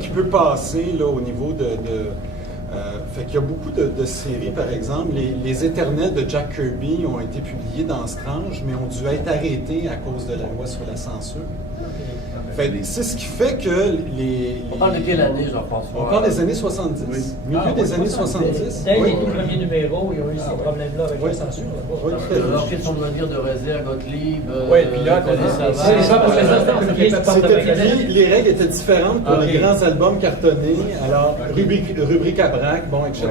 qui peut passer là, au niveau de fait qu'il y a beaucoup de séries, par exemple. Les Éternels de Jack Kirby ont été publiés dans Strange, mais ont dû être arrêtés à cause de la loi sur la censure. Fait, c'est ce qui fait que On parle de quelle année, Jean-François? On parle des années 70. Milieu des années 70. Dès Oui. les tout premiers numéros, ils ont eu ces problèmes-là avec la censure. Oui. Alors qu'ils sont de venir de Rézé à Gottlieb, puis là, Colin c'est Savard. ça, parce que ça, C'était publié, les règles étaient différentes pour les grands albums cartonnés, alors rubrique à braque, bon, etc.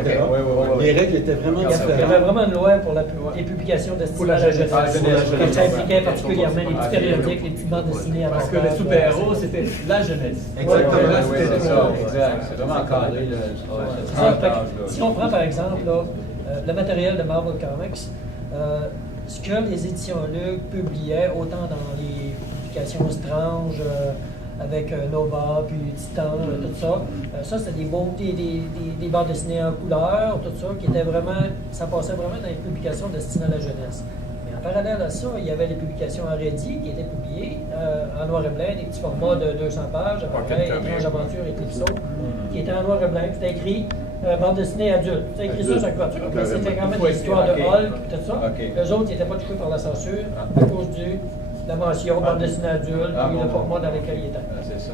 Les règles étaient vraiment Il y avait différentes. vraiment une loi pour les publications destinées à la jeunesse. Ça impliquait particulièrement les petits périodiques, les petites bandes dessinées à Parce que les super-héros, c'était la jeunesse. Exactement. Là, Oui, c'était c'est ça, exact. C'est vraiment encadré. C'est ça, fait que si on prend par exemple là, le matériel de Marvel Comics, ce que les éditions Luc publiaient, autant dans les publications Strange, avec Nova, puis Titan, tout ça, ça c'était des bandes dessinées en couleur, tout ça, qui était vraiment, ça passait vraiment dans les publications destinées à la jeunesse. Mais en parallèle à ça, il y avait les publications Aredi qui étaient publiées en noir et blanc, des petits formats de 200 pages, à peu près, Étrange aventure et Calypso, qui étaient en noir et blanc. C'était écrit bande dessinée adulte. C'était écrit ça sur la couverture, mais c'était quand même des histoires de Hulk, tout ça. Eux autres, ils n'étaient pas touchés par la censure à cause de la mention bande dessinée adulte et le format dans lequel ils étaient. C'est ça.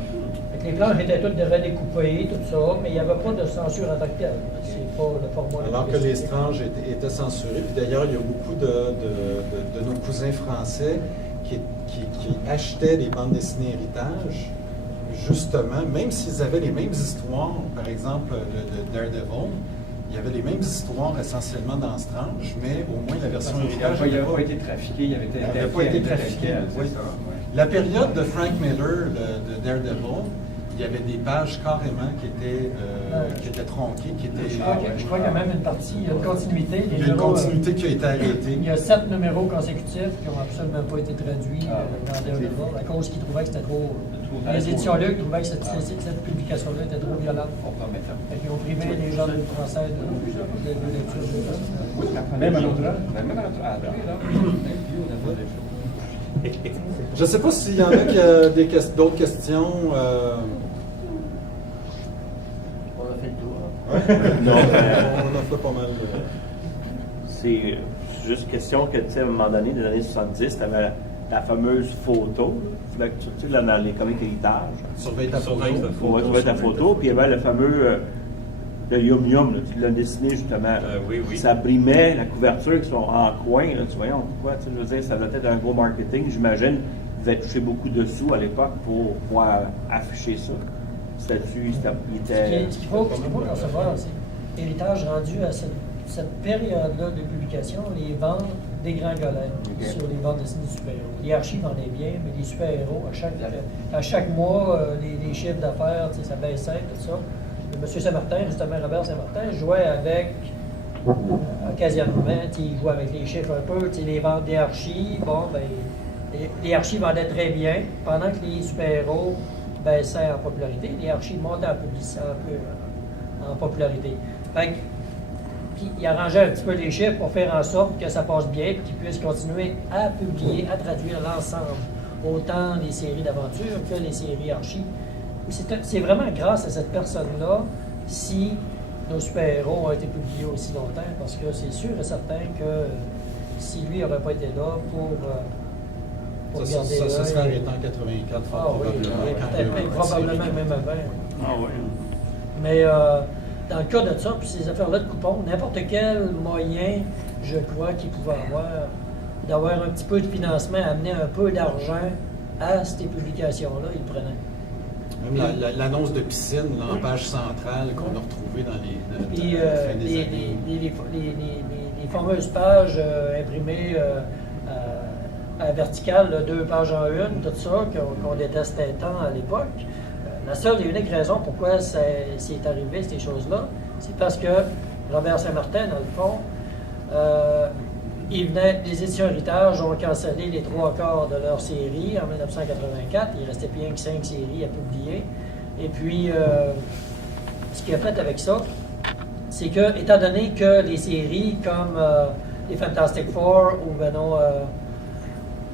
Fait que les planches étaient toutes redécoupées, tout ça, mais il n'y avait pas de censure en tant que telle. C'est pas le format. Alors que les Stranges étaient censurés. Puis d'ailleurs, il y a beaucoup de nos cousins français qui achetaient des bandes dessinées héritage, justement, même s'ils avaient les mêmes histoires, par exemple de Daredevil, il y avait les mêmes histoires essentiellement dans Strange, mais au moins la version héritage Il n'avait pas été trafiqué, il avait été n'avait pas été trafiqué. Oui. La période de Frank Miller, de Daredevil, il y avait des pages carrément qui étaient tronquées, qui étaient... Je crois qu'il y a même une partie, il y a une continuité. Il y a une continuité qui a été arrêtée. Il y a 7 numéros consécutifs qui n'ont absolument pas été traduits dans Daredevil à cause qu'ils trouvaient que c'était trop... Les éditions Luc trouvaient que cette publication-là était trop violente. Ils ont privé les gens du français de lecture. Même à notre âge. Je ne sais pas s'il y en a qui ont d'autres questions. On a fait le tour. Non, On a fait pas mal. c'est juste question que, tu sais, à un moment donné, dans les années 70, tu avais la fameuse photo. Tu sais, là, dans les comics héritage. Surveille ta photo. On va trouver ta photo, puis il y avait le fameux le Yum Yum, là, tu l'as dessiné justement. Oui. Ça brimait la couverture qui sont en coin, là, tu vois, pourquoi, tu sais, je veux dire, ça doit être un gros marketing, j'imagine. Vous avez touché beaucoup de sous à l'époque pour pouvoir afficher ça. Ce qu'il faut concevoir, c'est l'héritage rendu à cette période-là de publication, les ventes dégringolaient sur les bandes dessinées de super-héros. Les archives vendaient bien, mais les super-héros, à chaque mois, les chiffres d'affaires, ça baissait, tout ça. M. Saint-Martin, justement, Robert Saint-Martin, jouait avec, occasionnellement, il jouait avec les chiffres un peu, les ventes des archives, les archives vendaient très bien, pendant que les super-héros baissaient en popularité, les archives montaient en popularité. Fait que, puis il arrangeait un petit peu les chiffres pour faire en sorte que ça passe bien et qu'ils puissent continuer à publier, à traduire l'ensemble, autant les séries d'aventure que les séries archives. C'est vraiment grâce à cette personne-là si nos super-héros ont été publiés aussi longtemps, parce que c'est sûr et certain que si lui n'aurait pas été là pour garder ça l'œil... serait arrêté en 84, probablement même avant. Ah oui. Mais dans le cas de ça, puis ces affaires-là de coupons, n'importe quel moyen, je crois, qu'il pouvait avoir, d'avoir un petit peu de financement, amener un peu d'argent à ces publications-là, il prenait. Même l'annonce de piscine, là, en page centrale, qu'on a retrouvée dans la fin des années. Les fameuses pages imprimées à verticale, 2 pages en une, tout ça, qu'on détestait tant à l'époque. La seule et unique raison pourquoi c'est arrivé, ces choses-là, c'est parce que Robert Saint-Martin, dans le fond, les éditions Héritage ont cancellé les 3/4 de leur série en 1984. Il restait bien que 5 séries à publier. Et puis, ce qu'il a fait avec ça, c'est que, étant donné que les séries comme les Fantastic Four ou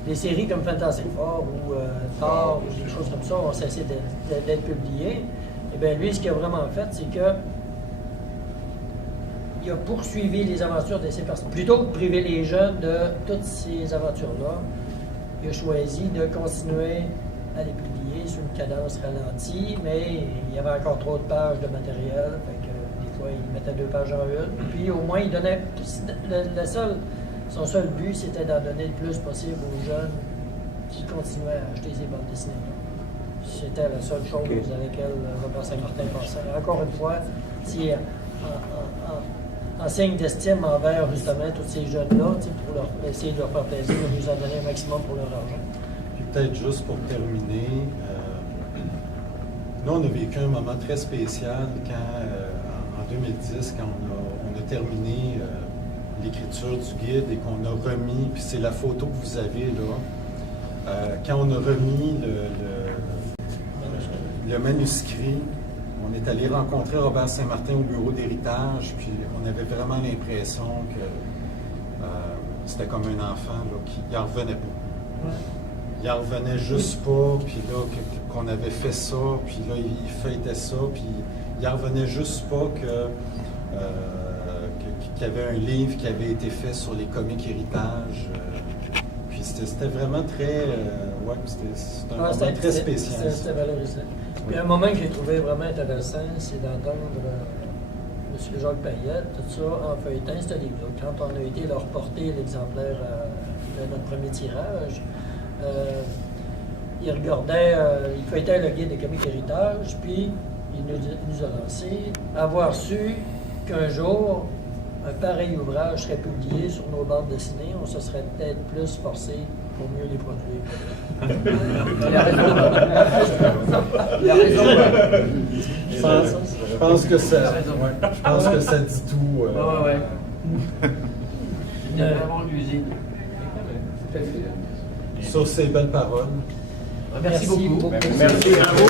les séries comme Fantastic Four ou Thor ou des choses comme ça ont cessé d'être publiées, et bien lui, ce qu'il a vraiment fait, c'est que il a poursuivi les aventures de ces personnes. Plutôt que de priver les jeunes de toutes ces aventures-là, il a choisi de continuer à les publier publié sur une cadence ralentie, mais il y avait encore trop de pages de matériel. Fait que, des fois, il mettait 2 pages en une. Puis au moins, il donnait. Son seul but, c'était d'en donner le plus possible aux jeunes qui continuaient à acheter ces bandes dessinées. C'était la seule chose à laquelle Robert Saint-Martin pensait. Encore une fois, si en signe d'estime envers justement tous ces jeunes-là, pour essayer de leur faire plaisir, de nous en donner un maximum pour leur argent. Puis peut-être juste pour terminer, nous, on a vécu un moment très spécial quand, en 2010, quand on a terminé l'écriture du guide et qu'on a remis, puis c'est la photo que vous avez là, quand on a remis le manuscrit, on est allé rencontrer Robert Saint-Martin au bureau d'héritage, puis on avait vraiment l'impression que c'était comme un enfant là, qui n'en revenait pas. Il n'en revenait juste pas, puis là, qu'on avait fait ça, puis là, il feuilletait ça, puis il n'en revenait juste pas qu'il y avait un livre qui avait été fait sur les comics héritage. Puis c'était vraiment très... c'était un moment très spécial. C'était valorisant. Puis un moment que j'ai trouvé vraiment intéressant, c'est d'entendre M. Jacques Payette, tout ça, en feuilletant ce livre-là. Quand on a été leur reporter l'exemplaire de notre premier tirage, il regardait, il feuilletait le guide des comics héritage, puis il nous a lancé avoir su qu'un jour, un pareil ouvrage serait publié sur nos bandes dessinées, on se serait peut-être plus forcé pour mieux les produire. Il a raison. Je pense que ça dit tout. Il devrait avoir l'usine. Sur ces belles paroles. Merci beaucoup. Merci à vous.